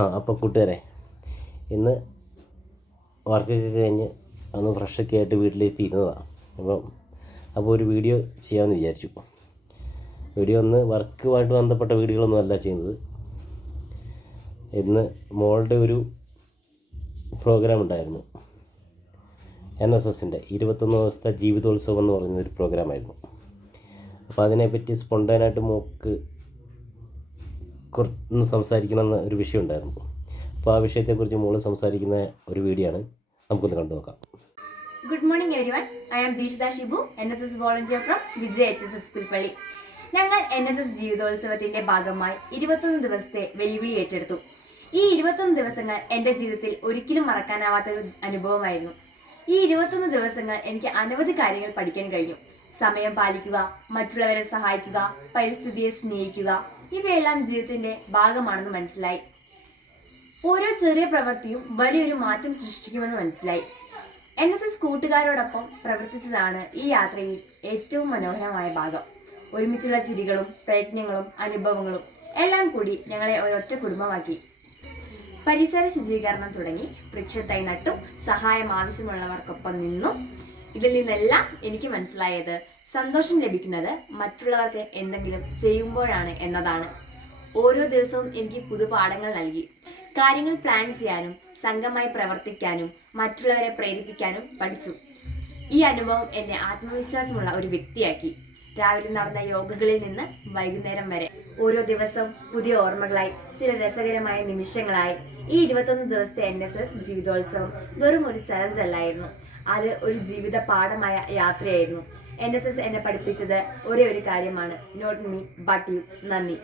അപ്പോൾ കൂട്ടുകാരെ, ഇന്ന് വർക്കൊക്കെ കഴിഞ്ഞ് ഒന്ന് ഫ്രഷൊക്കെ ആയിട്ട് വീട്ടിലേക്ക് ഇരുന്നതാണ്. അപ്പോൾ ഒരു വീഡിയോ ചെയ്യാമെന്ന് വിചാരിച്ചു. വീഡിയോ ഒന്ന് വർക്കുമായിട്ട് ബന്ധപ്പെട്ട വീഡിയോകളൊന്നും അല്ല ചെയ്യുന്നത്. ഇന്ന് മോളുടെ ഒരു പ്രോഗ്രാം ഉണ്ടായിരുന്നു. NSSൻ്റെ 21 ദിവസത്തെ ജീവിതോത്സവം എന്ന് പറയുന്നൊരു പ്രോഗ്രാമായിരുന്നു. അപ്പോൾ അതിനെപ്പറ്റി സ്പോണ്ടേനായിട്ട് മോൾക്ക് കുറച്ച് സംസാരിക്കണമെന്ന ഒരു വിഷയം ഉണ്ടായിരുന്നു. അപ്പോൾ ആ വിഷയത്തെക്കുറിച്ച് മോള് സംസാരിക്കുന്ന ഒരു വീഡിയോ ആണ്, നമുക്കൊന്ന് കണ്ടു നോക്കാം. Good morning everyone. I am Dikshita Shibu, NSS volunteer from Vijay HSS Pulpally. ഞങ്ങൾ NSS ജീവിതോത്സവത്തിന്റെ ഭാഗമായി 21 ദിവസത്തെ വെല്ലുവിളി ഏറ്റെടുത്തു. ഈ 21 ദിവസങ്ങൾ എൻ്റെ ജീവിതത്തിൽ ഒരിക്കലും മറക്കാനാവാത്തൊരു അനുഭവമായിരുന്നു. ഈ 21 ദിവസങ്ങൾ എനിക്ക് അനവധി കാര്യങ്ങൾ പഠിക്കാൻ കഴിഞ്ഞു. സമയം പാലിക്കുക, മറ്റുള്ളവരെ സഹായിക്കുക, പരിസ്ഥിതിയെ സ്നേഹിക്കുക, ഇവയെല്ലാം ജീവിതത്തിന്റെ ഭാഗമാണെന്ന് മനസ്സിലായി. ഓരോ ചെറിയ പ്രവൃത്തിയും വലിയൊരു മാറ്റം സൃഷ്ടിക്കുമെന്ന് മനസ്സിലായി. NSS കൂട്ടുകാരോടൊപ്പം പ്രവർത്തിച്ചതാണ് ഈ യാത്രയിൽ ഏറ്റവും മനോഹരമായ ഭാഗം. ഒരുമിച്ചുള്ള ചിരികളും പ്രയത്നങ്ങളും അനുഭവങ്ങളും എല്ലാം കൂടി ഞങ്ങളെ ഒരൊറ്റ കുടുംബമാക്കി. പരിസര ശുചീകരണം തുടങ്ങി വൃക്ഷത്തൈ നട്ടും സഹായം ആവശ്യമുള്ളവർക്കൊപ്പം നിന്നും. ഇതിൽ നിന്നെല്ലാം എനിക്ക് മനസ്സിലായത് സന്തോഷം ലഭിക്കുന്നത് മറ്റുള്ളവർക്ക് എന്തെങ്കിലും ചെയ്യുമ്പോഴാണ് എന്നതാണ്. ഓരോ ദിവസവും എനിക്ക് പുതുപാഠങ്ങൾ നൽകി. കാര്യങ്ങൾ പ്ലാൻ ചെയ്യാനും സംഘമായി പ്രവർത്തിക്കാനും മറ്റുള്ളവരെ പ്രേരിപ്പിക്കാനും പഠിച്ചു. ഈ അനുഭവം എന്നെ ആത്മവിശ്വാസമുള്ള ഒരു വ്യക്തിയാക്കി. രാവിലെ നടന്ന യോഗകളിൽ നിന്ന് വൈകുന്നേരം വരെ ഓരോ ദിവസവും പുതിയ ഓർമ്മകളായി, ചില രസകരമായ നിമിഷങ്ങളായി. ഈ 21 ദിവസത്തെ NSS ജീവിതോത്സവം വെറും ഒരു ചലഞ്ച് അല്ലായിരുന്നു, അത് ഒരു ജീവിത പാഠമായ യാത്രയായിരുന്നു. NSS എന്നെ പഠിപ്പിച്ചത് ഒരേ ഒരു കാര്യമാണ്, നോട്ട് മീ ബട്ട് യു. നന്ദി.